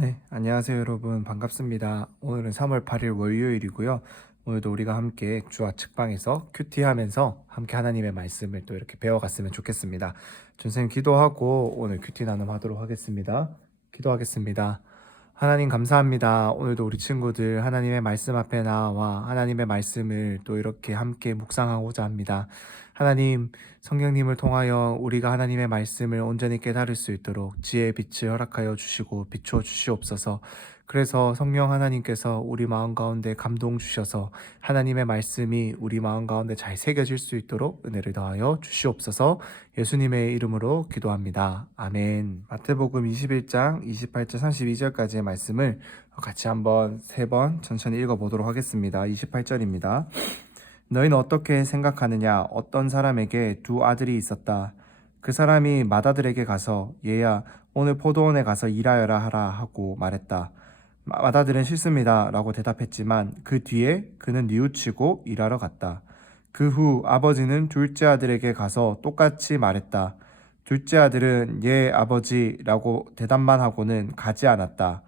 네, 안녕하세요 여러분. 반갑습니다. 오늘은 3월 8일 월요일이고요. 오늘도 우리가 함께 주와 측방에서 큐티하면서 함께 하나님의 말씀을 또 이렇게 배워갔으면 좋겠습니다. 선생님 기도하고 오늘 큐티 나눔하도록 하겠습니다. 기도하겠습니다. 하나님 감사합니다. 오늘도 우리 친구들 하나님의 말씀 앞에 나와 하나님의 말씀을 또 이렇게 함께 묵상하고자 합니다. 하나님, 성령님을 통하여 우리가 하나님의 말씀을 온전히 깨달을 수 있도록 지혜의 빛을 허락하여 주시고 비추어 주시옵소서. 그래서 성령 하나님께서 우리 마음 가운데 감동 주셔서 하나님의 말씀이 우리 마음 가운데 잘 새겨질 수 있도록 은혜를 더하여 주시옵소서. 예수님의 이름으로 기도합니다. 아멘. 마태복음 21장 28절 32절까지의 말씀을 같이 한번 3번 천천히 읽어보도록 하겠습니다. 28절입니다. 너희는 어떻게 생각하느냐? 어떤 사람에게 두 아들이 있었다. 그 사람이 맏아들에게 가서 얘야 오늘 포도원에 가서 일하여라 하라 하고 말했다. 맏아들은 싫습니다 라고 대답했지만 그 뒤에 그는 뉘우치고 일하러 갔다. 그 후 아버지는 둘째 아들에게 가서 똑같이 말했다. 둘째 아들은 예 아버지라고 대답만 하고는 가지 않았다.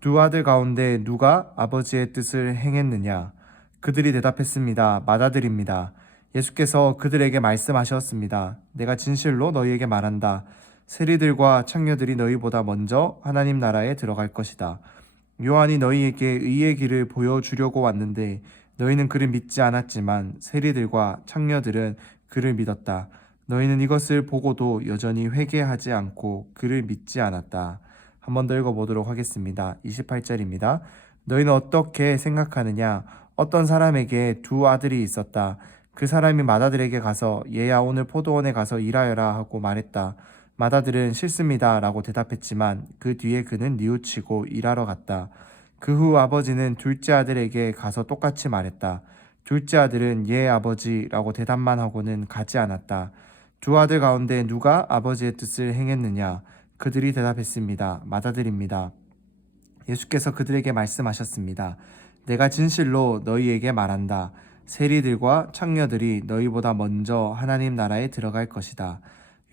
두 아들 가운데 누가 아버지의 뜻을 행했느냐? 그들이 대답했습니다. 맏아들입니다. 예수께서 그들에게 말씀하셨습니다. 내가 진실로 너희에게 말한다. 세리들과 창녀들이 너희보다 먼저 하나님 나라에 들어갈 것이다. 요한이 너희에게 의의 길을 보여주려고 왔는데 너희는 그를 믿지 않았지만 세리들과 창녀들은 그를 믿었다. 너희는 이것을 보고도 여전히 회개하지 않고 그를 믿지 않았다. 한 번 더 읽어보도록 하겠습니다. 28절입니다. 너희는 어떻게 생각하느냐? 어떤 사람에게 두 아들이 있었다. 그 사람이 맏아들에게 가서 얘야 오늘 포도원에 가서 일하여라 하고 말했다. 맏아들은 싫습니다 라고 대답했지만 그 뒤에 그는 뉘우치고 일하러 갔다. 그 후 아버지는 둘째 아들에게 가서 똑같이 말했다. 둘째 아들은 예 아버지라고 대답만 하고는 가지 않았다. 두 아들 가운데 누가 아버지의 뜻을 행했느냐? 그들이 대답했습니다. 맏아들입니다. 예수께서 그들에게 말씀하셨습니다. 내가 진실로 너희에게 말한다. 세리들과 창녀들이 너희보다 먼저 하나님 나라에 들어갈 것이다.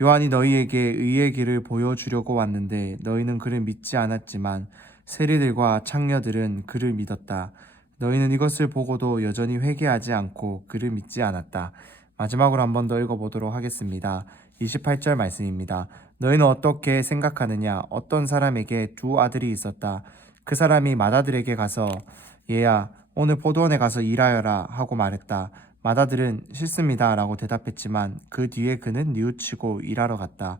요한이 너희에게 의의 길을 보여주려고 왔는데 너희는 그를 믿지 않았지만 세리들과 창녀들은 그를 믿었다. 너희는 이것을 보고도 여전히 회개하지 않고 그를 믿지 않았다. 마지막으로 한 번 더 읽어보도록 하겠습니다. 28절 말씀입니다. 너희는 어떻게 생각하느냐? 어떤 사람에게 두 아들이 있었다. 그 사람이 맏아들에게 가서 얘야 오늘 포도원에 가서 일하여라 하고 말했다. 맏아들은 싫습니다 라고 대답했지만 그 뒤에 그는 뉘우치고 일하러 갔다.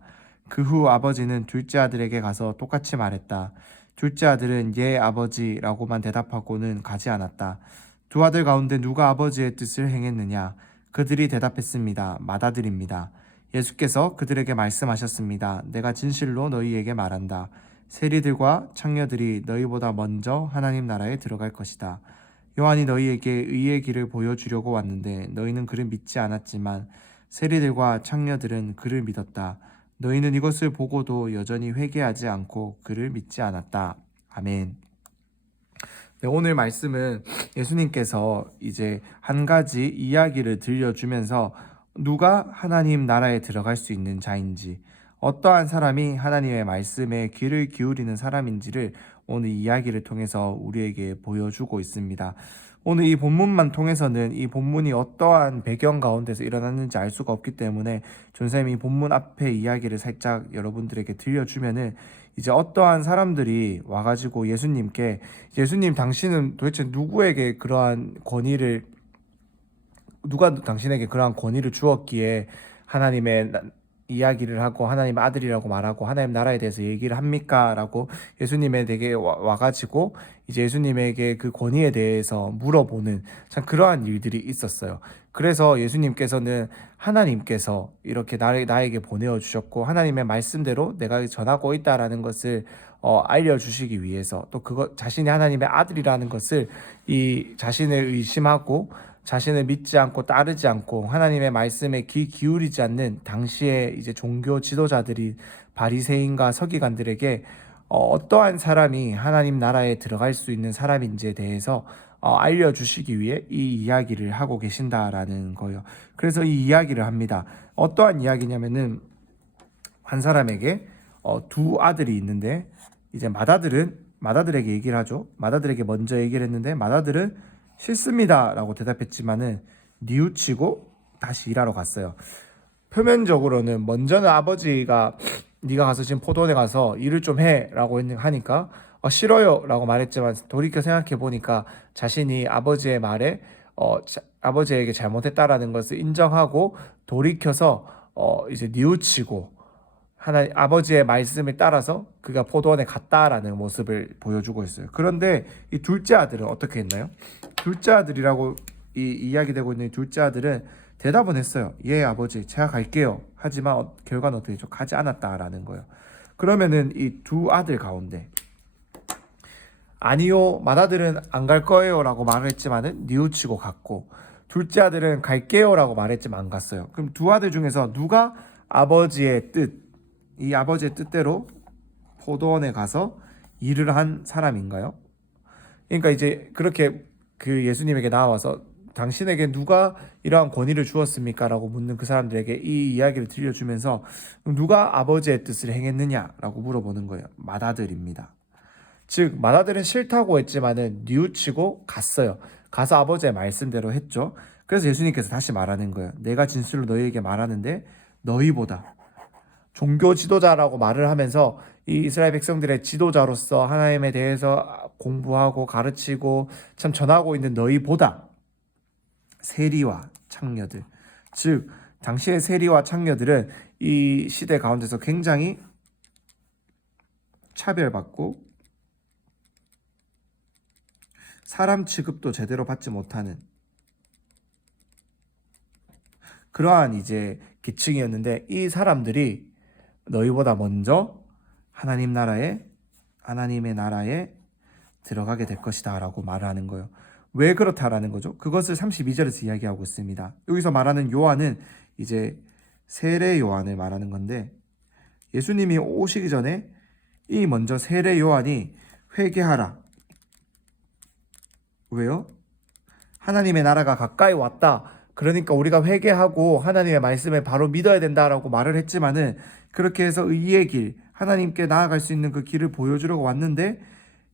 그 후 아버지는 둘째 아들에게 가서 똑같이 말했다. 둘째 아들은 예 아버지라고만 대답하고는 가지 않았다. 두 아들 가운데 누가 아버지의 뜻을 행했느냐? 그들이 대답했습니다. 맏아들입니다. 예수께서 그들에게 말씀하셨습니다. 내가 진실로 너희에게 말한다. 세리들과 창녀들이 너희보다 먼저 하나님 나라에 들어갈 것이다. 요한이 너희에게 의의 길을 보여주려고 왔는데 너희는 그를 믿지 않았지만 세리들과 창녀들은 그를 믿었다. 너희는 이것을 보고도 여전히 회개하지 않고 그를 믿지 않았다. 아멘. 네, 오늘 말씀은 예수님께서 이제 한 가지 이야기를 들려주면서 누가 하나님 나라에 들어갈 수 있는 자인지, 어떠한 사람이 하나님의 말씀에 귀를 기울이는 사람인지를 오늘 이야기를 통해서 우리에게 보여주고 있습니다. 오늘 이 본문만 통해서는 이 본문이 어떠한 배경 가운데서 일어났는지 알 수가 없기 때문에 존쌤이 이 본문 앞에 이야기를 살짝 여러분들에게 들려주면은 이제 어떠한 사람들이 와가지고 예수님께 예수님 당신은 도대체 누구에게 그러한 권위를 누가 당신에게 그러한 권위를 주었기에 하나님의 이야기를 하고 하나님 아들이라고 말하고 하나님 나라에 대해서 얘기를 합니까? 라고 예수님에게 와가지고 이제 예수님에게 그 권위에 대해서 물어보는 참 그러한 일들이 있었어요. 그래서 예수님께서는 하나님께서 이렇게 나에게 보내어 주셨고 하나님의 말씀대로 내가 전하고 있다라는 것을 알려주시기 위해서 또 그것 자신이 하나님의 아들이라는 것을 이 자신을 의심하고 자신을 믿지 않고 따르지 않고 하나님의 말씀에 귀 기울이지 않는 당시에 이제 종교 지도자들이 바리새인과 서기관들에게 어떠한 사람이 하나님 나라에 들어갈 수 있는 사람인지에 대해서 알려주시기 위해 이 이야기를 하고 계신다라는 거예요. 그래서 이 이야기를 합니다. 어떠한 이야기냐면은 한 사람에게 두 아들이 있는데 이제 맏아들은 맏아들에게 얘기를 하죠. 맏아들에게 먼저 얘기를 했는데 맏아들은 싫습니다 라고 대답했지만은 뉘우치고 다시 일하러 갔어요. 표면적으로는 먼저는 아버지가 네가 가서 지금 포도원에 가서 일을 좀 해라고 하니까 싫어요 라고 말했지만 돌이켜 생각해 보니까 자신이 아버지의 말에 아버지에게 잘못했다라는 것을 인정하고 돌이켜서 이제 뉘우치고 아버지의 말씀을 따라서 그가 포도원에 갔다라는 모습을 보여주고 있어요. 그런데 이 둘째 아들은 어떻게 했나요? 둘째 아들이라고 이야기되고 있는 이 둘째 아들은 대답은 했어요. 예, 아버지, 제가 갈게요. 하지만 결과는 어떻게 좀 가지 않았다라는 거예요. 그러면은 이 두 아들 가운데 아니요, 맏아들은 안 갈 거예요 라고 말을 했지만은 뉘우치고 갔고, 둘째 아들은 갈게요 라고 말했지만 안 갔어요. 그럼 두 아들 중에서 누가 아버지의 이 아버지의 뜻대로 포도원에 가서 일을 한 사람인가요? 그러니까 이제 그렇게 그 예수님에게 나와서 당신에게 누가 이러한 권위를 주었습니까? 라고 묻는 그 사람들에게 이 이야기를 들려주면서 누가 아버지의 뜻을 행했느냐? 라고 물어보는 거예요. 맏아들입니다. 즉 맏아들은 싫다고 했지만은 뉘우치고 갔어요. 가서 아버지의 말씀대로 했죠. 그래서 예수님께서 다시 말하는 거예요. 내가 진실로 너희에게 말하는데 너희보다 종교 지도자라고 말을 하면서 이 이스라엘 백성들의 지도자로서 하나님에 대해서 공부하고 가르치고 참 전하고 있는 너희보다 세리와 창녀들, 즉 당시의 세리와 창녀들은 이 시대 가운데서 굉장히 차별받고 사람 취급도 제대로 받지 못하는 그러한 이제 계층이었는데, 이 사람들이 너희보다 먼저 하나님의 나라에 들어가게 될 것이다 라고 말을 하는 거예요. 왜 그렇다라는 거죠? 그것을 32절에서 이야기하고 있습니다. 여기서 말하는 요한은 이제 세례 요한을 말하는 건데, 예수님이 오시기 전에 이 먼저 세례 요한이 회개하라. 왜요? 하나님의 나라가 가까이 왔다. 그러니까 우리가 회개하고 하나님의 말씀을 바로 믿어야 된다라고 말을 했지만은, 그렇게 해서 의의 길, 하나님께 나아갈 수 있는 그 길을 보여주려고 왔는데,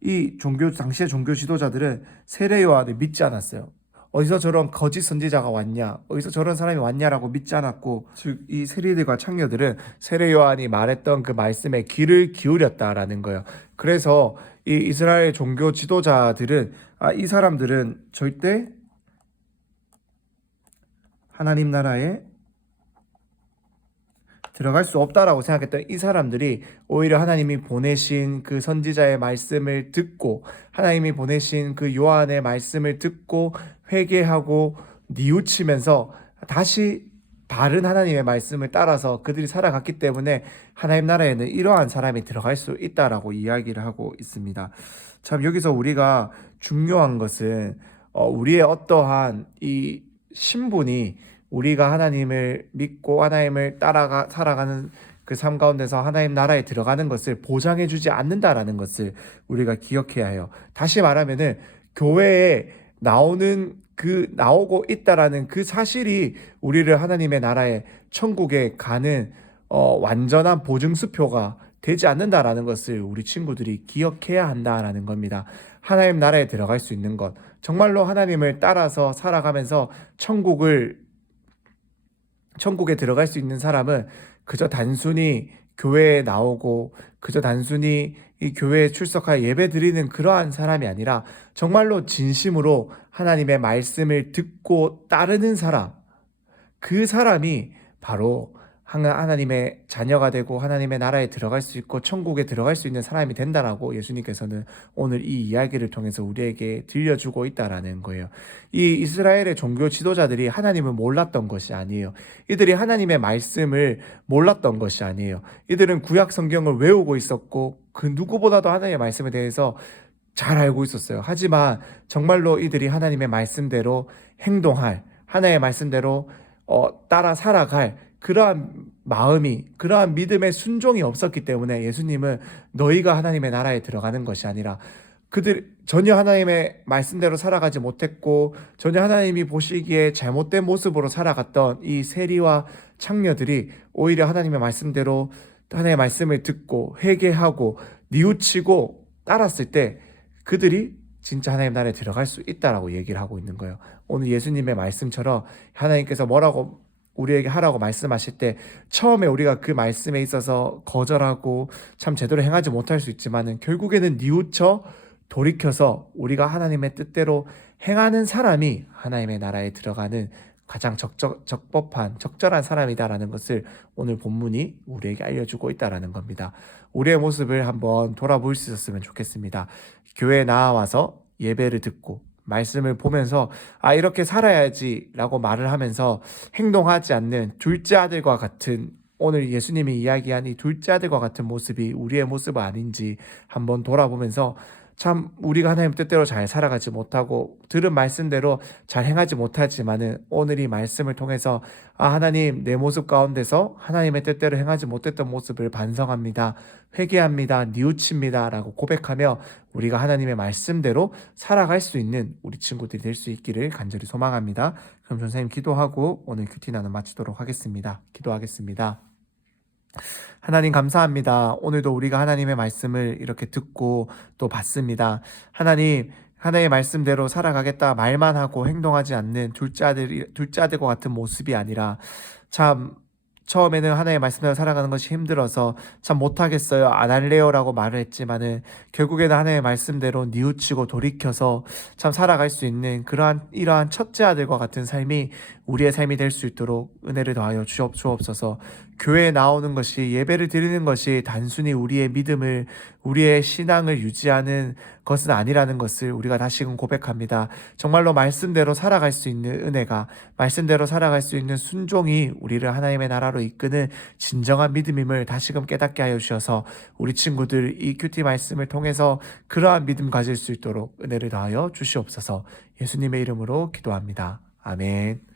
이 당시의 종교 지도자들은 세례 요한을 믿지 않았어요. 어디서 저런 거짓 선지자가 왔냐, 어디서 저런 사람이 왔냐라고 믿지 않았고, 즉 이 세리들과 창녀들은 세례 요한이 말했던 그 말씀에 귀를 기울였다라는 거예요. 그래서 이 이스라엘 종교 지도자들은 이 사람들은 절대 하나님 나라에 들어갈 수 없다라고 생각했던 이 사람들이 오히려 하나님이 보내신 그 선지자의 말씀을 듣고, 하나님이 보내신 그 요한의 말씀을 듣고 회개하고 뉘우치면서 다시 바른 하나님의 말씀을 따라서 그들이 살아갔기 때문에 하나님 나라에는 이러한 사람이 들어갈 수 있다라고 이야기를 하고 있습니다. 참 여기서 우리가 중요한 것은 우리의 어떠한 이 신분이 우리가 하나님을 믿고 하나님을 따라가 살아가는 그 삶 가운데서 하나님 나라에 들어가는 것을 보장해 주지 않는다라는 것을 우리가 기억해야 해요. 다시 말하면은 교회에 나오고 있다라는 그 사실이 우리를 하나님의 나라에 천국에 가는 완전한 보증수표가 되지 않는다라는 것을 우리 친구들이 기억해야 한다라는 겁니다. 하나님 나라에 들어갈 수 있는 것, 정말로 하나님을 따라서 살아가면서 천국에 들어갈 수 있는 사람은 그저 단순히 교회에 나오고 그저 단순히 이 교회에 출석하여 예배 드리는 그러한 사람이 아니라 정말로 진심으로 하나님의 말씀을 듣고 따르는 사람, 그 사람이 바로 하나님의 자녀가 되고 하나님의 나라에 들어갈 수 있고 천국에 들어갈 수 있는 사람이 된다라고 예수님께서는 오늘 이 이야기를 통해서 우리에게 들려주고 있다라는 거예요. 이 이스라엘의 종교 지도자들이 하나님을 몰랐던 것이 아니에요. 이들이 하나님의 말씀을 몰랐던 것이 아니에요. 이들은 구약 성경을 외우고 있었고 그 누구보다도 하나님의 말씀에 대해서 잘 알고 있었어요. 하지만 정말로 이들이 하나님의 말씀대로 행동할, 하나님의 말씀대로 따라 살아갈 그러한 마음이, 그러한 믿음의 순종이 없었기 때문에 예수님은 너희가 하나님의 나라에 들어가는 것이 아니라 그들 전혀 하나님의 말씀대로 살아가지 못했고 전혀 하나님이 보시기에 잘못된 모습으로 살아갔던 이 세리와 창녀들이 오히려 하나님의 말씀대로 하나님의 말씀을 듣고 회개하고 뉘우치고 따랐을 때 그들이 진짜 하나님 나라에 들어갈 수 있다라고 얘기를 하고 있는 거예요. 오늘 예수님의 말씀처럼 하나님께서 뭐라고 우리에게 하라고 말씀하실 때 처음에 우리가 그 말씀에 있어서 거절하고 참 제대로 행하지 못할 수 있지만은 결국에는 뉘우쳐 돌이켜서 우리가 하나님의 뜻대로 행하는 사람이 하나님의 나라에 들어가는 가장 적법한 적절한 사람이다라는 것을 오늘 본문이 우리에게 알려주고 있다라는 겁니다. 우리의 모습을 한번 돌아볼 수 있었으면 좋겠습니다. 교회에 나와서 예배를 듣고 말씀을 보면서 이렇게 살아야지라고 말을 하면서 행동하지 않는 둘째 아들과 같은, 오늘 예수님이 이야기한 이 둘째 아들과 같은 모습이 우리의 모습은 아닌지 한번 돌아보면서 참 우리가 하나님 뜻대로 잘 살아가지 못하고 들은 말씀대로 잘 행하지 못하지만은 오늘 이 말씀을 통해서 하나님, 내 모습 가운데서 하나님의 뜻대로 행하지 못했던 모습을 반성합니다, 회개합니다, 뉘우칩니다 라고 고백하며 우리가 하나님의 말씀대로 살아갈 수 있는 우리 친구들이 될 수 있기를 간절히 소망합니다. 그럼 선생님 기도하고 오늘 큐티 나눔 마치도록 하겠습니다. 기도하겠습니다. 하나님 감사합니다. 오늘도 우리가 하나님의 말씀을 이렇게 듣고 또 받습니다. 하나님, 하나님의 말씀대로 살아가겠다 말만 하고 행동하지 않는 둘째 아들과 같은 모습이 아니라 참 처음에는 하나님의 말씀대로 살아가는 것이 힘들어서 참 못하겠어요, 안 할래요 라고 말을 했지만은 결국에는 하나님의 말씀대로 뉘우치고 돌이켜서 참 살아갈 수 있는 이러한 첫째 아들과 같은 삶이 우리의 삶이 될 수 있도록 은혜를 더하여 주옵소서. 교회에 나오는 것이, 예배를 드리는 것이 단순히 우리의 믿음을, 우리의 신앙을 유지하는 것은 아니라는 것을 우리가 다시금 고백합니다. 정말로 말씀대로 살아갈 수 있는 은혜가, 말씀대로 살아갈 수 있는 순종이 우리를 하나님의 나라로 이끄는 진정한 믿음임을 다시금 깨닫게 하여 주셔서 우리 친구들 이 큐티 말씀을 통해서 그러한 믿음 가질 수 있도록 은혜를 더하여 주시옵소서. 예수님의 이름으로 기도합니다. 아멘.